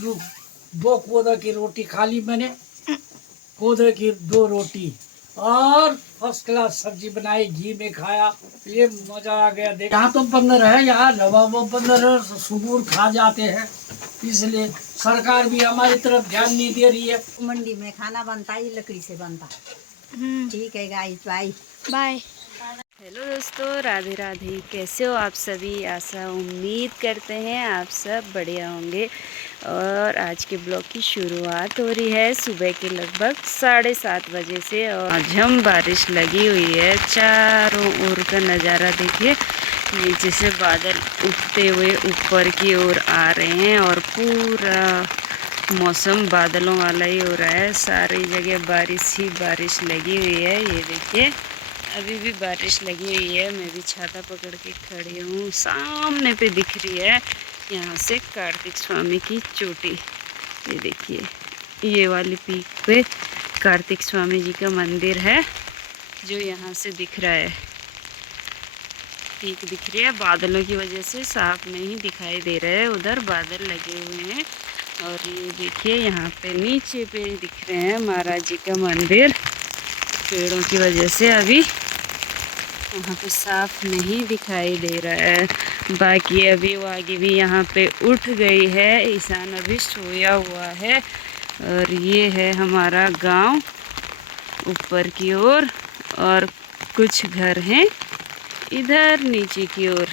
दो कोदो की रोटी खा ली मैंने, कोदो की 2 रोटी और फर्स्ट क्लास सब्जी बनाई, घी में खाया, ये मजा आ गया। देख यहाँ तो बंदर है, यहाँ वो बंदर सुबह खा जाते हैं, इसलिए सरकार भी हमारी तरफ ध्यान नहीं दे रही है। मंडी में खाना बनता है, लकड़ी से बनता। ठीक है गाइस, बाय बाय। हेलो दोस्तों, राधे राधे। कैसे हो आप सभी? आशा उम्मीद करते हैं आप सब बढ़िया होंगे। और आज के ब्लॉग की शुरुआत हो रही है सुबह के लगभग 7:30 बजे से। और आज हम बारिश लगी हुई है, चारों ओर का नज़ारा देखिए। नीचे से बादल उठते हुए ऊपर की ओर आ रहे हैं और पूरा मौसम बादलों वाला ही हो रहा है। सारी जगह बारिश ही बारिश लगी हुई है। ये देखिए अभी भी बारिश लगी हुई है। मैं भी छाता पकड़ के खड़ी हूँ। सामने पे दिख रही है यहाँ से कार्तिक स्वामी की चोटी। ये देखिए, ये वाली पीक पे कार्तिक स्वामी जी का मंदिर है जो यहाँ से दिख रहा है। पीक दिख रही है, बादलों की वजह से साफ नहीं दिखाई दे रहा है, उधर बादल लगे हुए हैं। और ये देखिए यहाँ पे नीचे पे दिख रहे हैं महाराज जी का मंदिर। पेड़ों की वजह से अभी वहाँ पे साफ नहीं दिखाई दे रहा है। बाकी अभी वो आगे भी यहाँ पे उठ गई है, ईशान अभी सोया हुआ है। और ये है हमारा गांव ऊपर की ओर, और कुछ घर हैं इधर नीचे की ओर।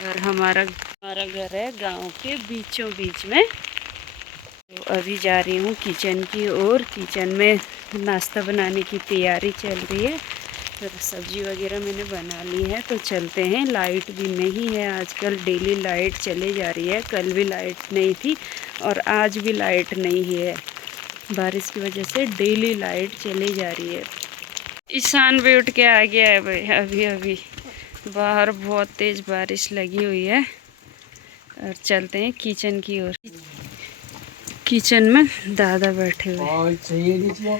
और हमारा घर है गांव के बीचों बीच में। तो अभी जा रही हूँ किचन की ओर। किचन में नाश्ता बनाने की तैयारी चल रही है। फिर सब्जी वगैरह मैंने बना ली है, तो चलते हैं। लाइट भी नहीं है आजकल, डेली लाइट चले जा रही है। कल भी लाइट नहीं थी और आज भी लाइट नहीं है। बारिश की वजह से डेली लाइट चली जा रही है। ईशान भी उठ के आ गया है भाई। अभी बाहर बहुत तेज़ बारिश लगी हुई है। और चलते हैं किचन की ओर। किचन में दादा बैठे हुए।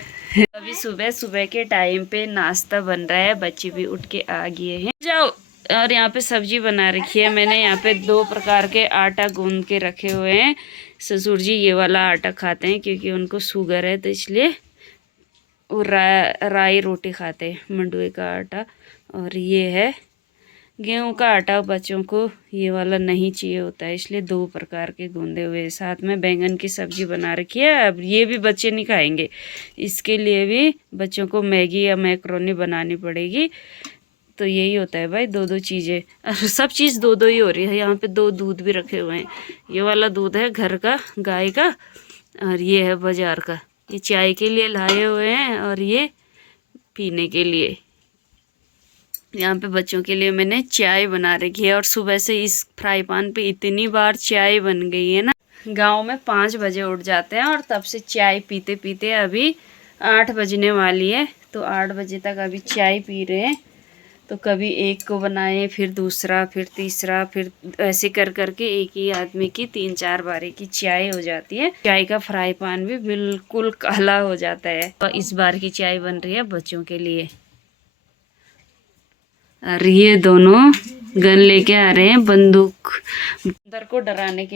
अभी सुबह के टाइम पे नाश्ता बन रहा है, बच्चे भी उठ के आ गए हैं। जाओ। और यहाँ पे सब्जी बना रखी है मैंने। यहाँ पे 2 प्रकार के आटा गूंद के रखे हुए हैं। ससुर जी ये वाला आटा खाते हैं क्योंकि उनको शुगर है, तो इसलिए वो राई रोटी खाते हैं, मंडुए का आटा। और ये है गेहूं का आटा। बच्चों को ये वाला नहीं चाहिए होता है, इसलिए 2 प्रकार के गूंदे हुए। साथ में बैंगन की सब्जी बना रखी है। अब ये भी बच्चे नहीं खाएंगे, इसके लिए भी बच्चों को मैगी या मैक्रोनी बनानी पड़ेगी। तो यही होता है भाई, 2-2 चीज़ें। और सब चीज़ 2-2 ही हो रही है। यहाँ पे 2 दूध भी रखे हुए हैं। ये वाला दूध है घर का, गाय का, और ये है बाज़ार का। ये चाय के लिए लाए हुए हैं और ये पीने के लिए। यहाँ पे बच्चों के लिए मैंने चाय बना रखी है। और सुबह से इस फ्राई पैन पे इतनी बार चाय बन गई है ना। गांव में 5 बजे उठ जाते हैं और तब से चाय पीते पीते अभी 8 बजने वाली है। तो 8 बजे तक अभी चाय पी रहे हैं। तो कभी एक को बनाए, फिर दूसरा, फिर तीसरा, फिर ऐसे कर करके एक ही आदमी की 3-4 बारी की चाय हो जाती है। चाय का फ्राई पैन भी बिल्कुल काला हो जाता है। तो इस बार की चाय बन रही है बच्चों के लिए। और ये दोनों गन लेके आ रहे हैं, बंदूक। बंदर को डराने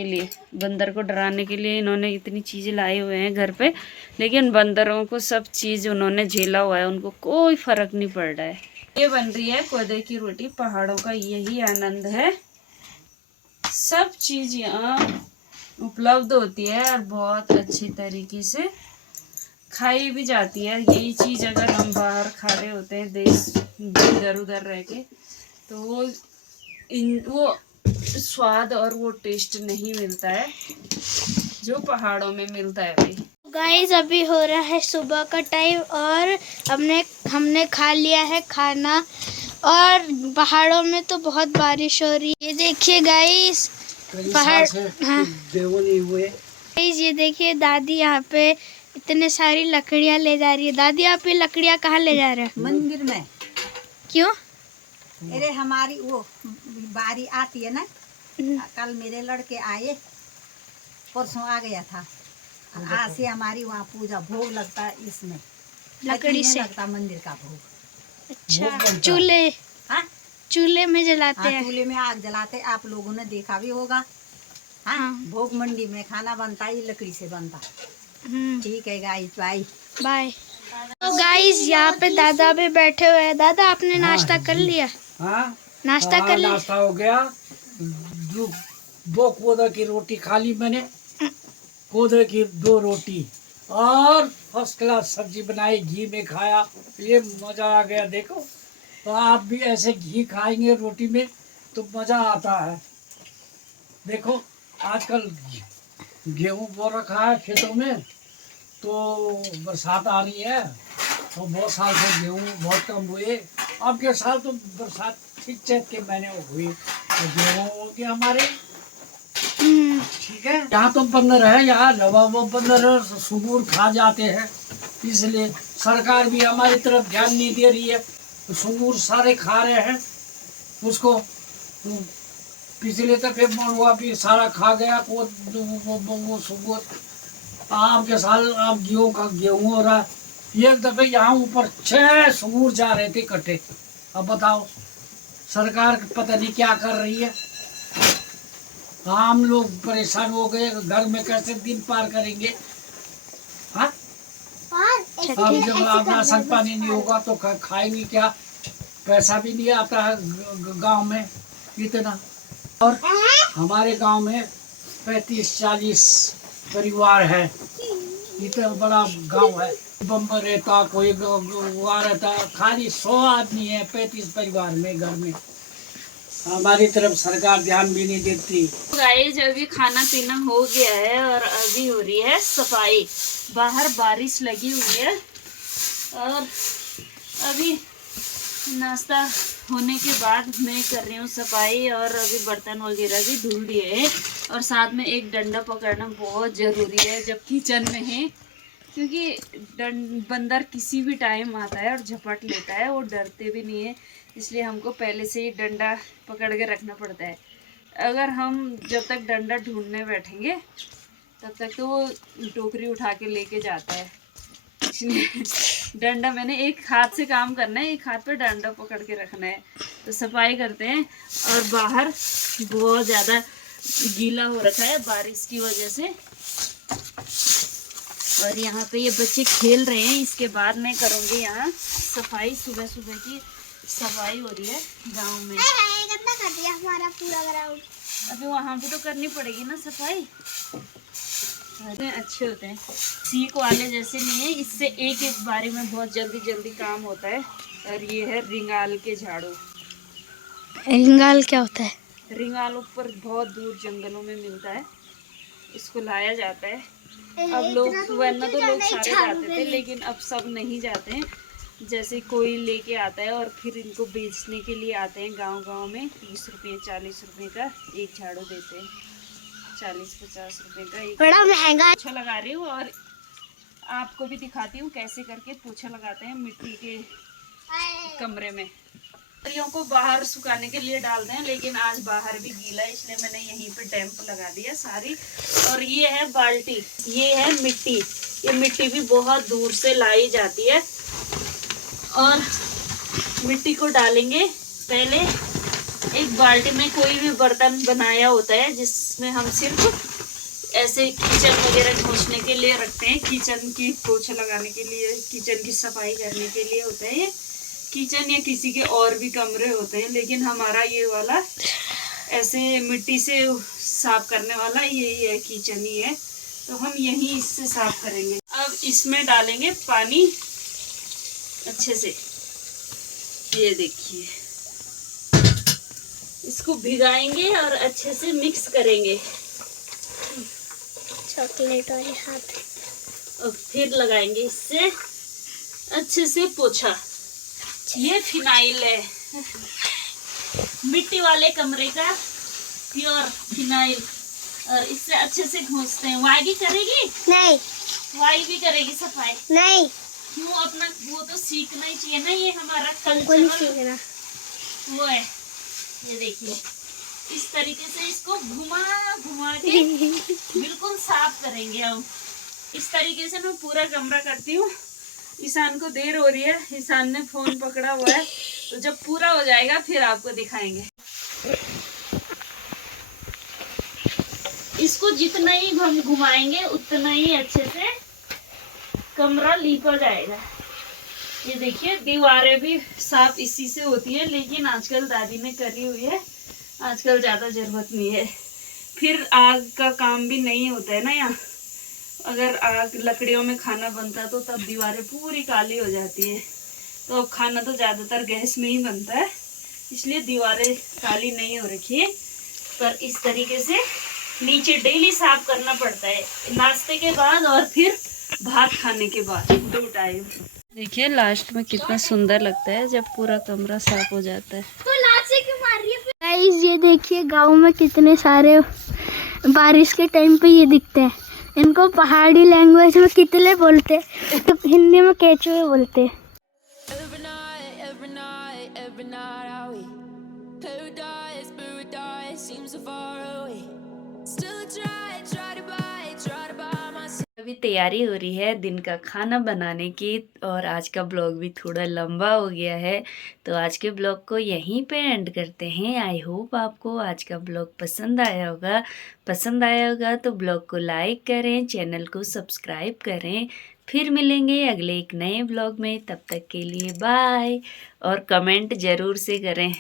के लिए इन्होंने इतनी चीज़ें लाई हुए हैं घर पे। लेकिन बंदरों को सब चीज़ उन्होंने झेला हुआ है, उनको कोई फर्क नहीं पड़ रहा है। ये बन रही है कोदे की रोटी। पहाड़ों का यही आनंद है। सब चीज़ यहाँ उपलब्ध होती है और बहुत अच्छी तरीके से खाई भी जाती है। यही चीज़ अगर हम बाहर खा रहे होते हैं देश इधर उधर रह के, तो वो स्वाद और वो टेस्ट नहीं मिलता है जो पहाड़ों में मिलता है भाई। गाइस अभी हो रहा है सुबह का टाइम और हमने खा लिया है खाना। और पहाड़ों में तो बहुत बारिश हो रही है। ये देखिए गाइस, पहाड़, हाँ गाइस ये देखिए, दादी यहाँ पे इतने सारी लकड़ियाँ ले जा रही है। दादी आप ये लकड़ियाँ कहाँ ले जा रहे हैं? मंदिर में। क्यों? अरे हमारी वो बारी आती है ना। कल मेरे लड़के आए, परसों आ गया था। आज से हमारी वहाँ पूजा भोग लगता है, इसमें लकड़ी से लगता मंदिर का भोग। अच्छा, चूल्हे? हाँ, चूल्हे में जलाते हैं। चूल्हे में आग जलाते। आप लोगों ने देखा भी होगा। हाँ, भोग मंडी में खाना बनता है, ये लकड़ी से बनता। ठीक है गाइस, बाय बाय। तो गाइस यहाँ पे दादा भी बैठे हुए हैं। दादा आपने नाश्ता कर लिया? हाँ नाश्ता कर लिया? नाश्ता हो गया। दो कोदा की रोटी खा ली मैंने, कोदे की 2 रोटी और फर्स्ट क्लास सब्जी बनाई, घी में खाया, ये मजा आ गया। देखो तो आप भी ऐसे घी खाएंगे रोटी में तो मजा आता है। देखो आजकल गेहूं बो रखा है खेतों में, तो बरसात आ रही है, तो बहुत साल से गेहूं बहुत कम हुए। अब के साल तो बरसात ठीक चैत के महीने हुई, तो गेहूं हो गए हमारे। ठीक है, यहाँ तो बंदर है, यहाँ लवा बंदर सुगूर खा जाते हैं, इसलिए सरकार भी हमारी तरफ ध्यान नहीं दे रही है। तो सुगूर सारे खा रहे हैं उसको। पिछले दफे मरुआ भी सारा खा गया वो सुगूर। आपके साल आप गेहूं हो रहा। एक दफे यहाँ ऊपर 6 सुगूर जा रहे थे इकट्ठे। अब बताओ सरकार पता नहीं क्या कर रही है। हम लोग परेशान हो गए, घर में कैसे दिन पार करेंगे। हाँ, अब जब राशन पानी नहीं होगा तो खाएंगे क्या, पैसा भी नहीं आता है गांव में इतना। और हमारे गांव में 35-40 परिवार है, इतना बड़ा गांव है। बम्बर रहता, कोई वहाँ रहता, खाली 100 आदमी है 35 परिवार में घर में। हमारी तरफ सरकार ध्यान भी नहीं देती। गाइस अभी खाना पीना हो गया है और अभी हो रही है सफाई। बाहर बारिश लगी हुई है और अभी नाश्ता होने के बाद मैं कर रही हूँ सफाई, और अभी बर्तन वगैरह भी धुल दिए हैं। और साथ में एक डंडा पकड़ना बहुत ज़रूरी है जब किचन में है, क्योंकि बंदर किसी भी टाइम आता है और झपट लेता है, वो डरते भी नहीं है। इसलिए हमको पहले से ही डंडा पकड़ के रखना पड़ता है। अगर हम जब तक डंडा ढूंढने बैठेंगे तब तक तो वो टोकरी उठा के लेके जाता है। इसलिए डंडा मैंने एक हाथ से काम करना है, एक हाथ पे डंडा पकड़ के रखना है। तो सफाई करते हैं। और बाहर बहुत ज़्यादा गीला हो रखा है बारिश की वजह से, और यहाँ पे ये बच्चे खेल रहे हैं। इसके बाद मैं करूँगी यहाँ सफाई। सुबह सुबह की सफाई हो रही है गांव में। गंदा कर दिया हमारा पूरा ग्राउंड। अभी वहाँ भी तो करनी पड़ेगी ना सफाई। अच्छे होते हैं, सीख वाले जैसे नहीं है, इससे एक बारी में बहुत जल्दी जल्दी काम होता है। और ये है रिंगाल के झाड़ू। रिंगाल क्या होता है? रिंगाल ऊपर बहुत दूर जंगलों में मिलता है, इसको लाया जाता है। अब लोग वरना तो लोग सारे जाते थे, लेकिन अब सब नहीं जाते हैं। जैसे कोई लेके आता है और फिर इनको बेचने के लिए आते हैं गांव-गांव में। 30 रुपये 40 रुपये का एक झाड़ू देते हैं, 40-50 रुपये का एक। बड़ा महंगा। पोछा लगा रही हूँ और आपको भी दिखाती हूँ कैसे करके पोछा लगाते हैं मिट्टी के कमरे में। बकरियों को बाहर सुखाने के लिए डालते हैं, लेकिन आज बाहर भी गीला है, इसलिए मैंने यहीं पे डैम्प लगा दिया सारी। और ये है बाल्टी, ये है मिट्टी। ये मिट्टी भी बहुत दूर से लाई जाती है। और मिट्टी को डालेंगे पहले एक बाल्टी में। कोई भी बर्तन बनाया होता है जिसमें हम सिर्फ ऐसे किचन वगैरह पोंछने के लिए रखते हैं, किचन की पोछा लगाने के लिए, किचन की सफाई करने के लिए होता है ये। किचन या किसी के और भी कमरे होते हैं, लेकिन हमारा ये वाला ऐसे मिट्टी से साफ करने वाला यही है, किचन ही है, तो हम यहीं इससे साफ करेंगे। अब इसमें डालेंगे पानी अच्छे से, ये देखिए, इसको भिगाएंगे और अच्छे से मिक्स करेंगे। चॉकलेट वाले हाथ। और फिर लगाएंगे इससे अच्छे से पोछा। ये फिनाइल है, मिट्टी वाले कमरे का प्योर फिनाइल, और इससे अच्छे से घोंसते हैं। वाई भी करेगी? नहीं। वाई भी करेगी सफाई? नहीं। क्यों? अपना वो तो सीखना ही चाहिए ना, ये हमारा हमको नहीं कल्चरल सीखना। वो है। ये देखिए इस तरीके से इसको घुमा घुमा के बिल्कुल साफ करेंगे हम। इस तरीके से मैं पूरा कमरा करती हूँ। ईशान को देर हो रही है, ईशान ने फोन पकड़ा हुआ है, तो जब पूरा हो जाएगा फिर आपको दिखाएंगे। इसको जितना ही हम घुमाएंगे उतना ही अच्छे से कमरा लीपा जाएगा। ये देखिए दीवारें भी साफ इसी से होती है, लेकिन आजकल दादी ने करी हुई है, आजकल ज़्यादा ज़रूरत नहीं है। फिर आग का काम भी नहीं होता है ना यहाँ, अगर आग लकड़ियों में खाना बनता तो तब दीवारें पूरी काली हो जाती है। तो अब खाना तो ज़्यादातर गैस में ही बनता है, इसलिए दीवारें काली नहीं हो रखी है। पर इस तरीके से नीचे डेली साफ करना पड़ता है, नाश्ते के बाद और फिर भात खाने के बाद 2 टाइम। देखिए लास्ट में कितना सुंदर लगता है जब पूरा कमरा साफ हो जाता है। गाइस ये देखिए गांव में कितने सारे बारिश के टाइम पे ये दिखते हैं। इनको पहाड़ी लैंग्वेज में कितले बोलते हैं, तो हिंदी में केचुए बोलते हैं। अभी तैयारी हो रही है दिन का खाना बनाने की, और आज का ब्लॉग भी थोड़ा लंबा हो गया है, तो आज के ब्लॉग को यहीं पे एंड करते हैं। आई होप आपको आज का ब्लॉग पसंद आया होगा। पसंद आया होगा तो ब्लॉग को लाइक करें, चैनल को सब्सक्राइब करें। फिर मिलेंगे अगले एक नए ब्लॉग में, तब तक के लिए बाय, और कमेंट ज़रूर से करें।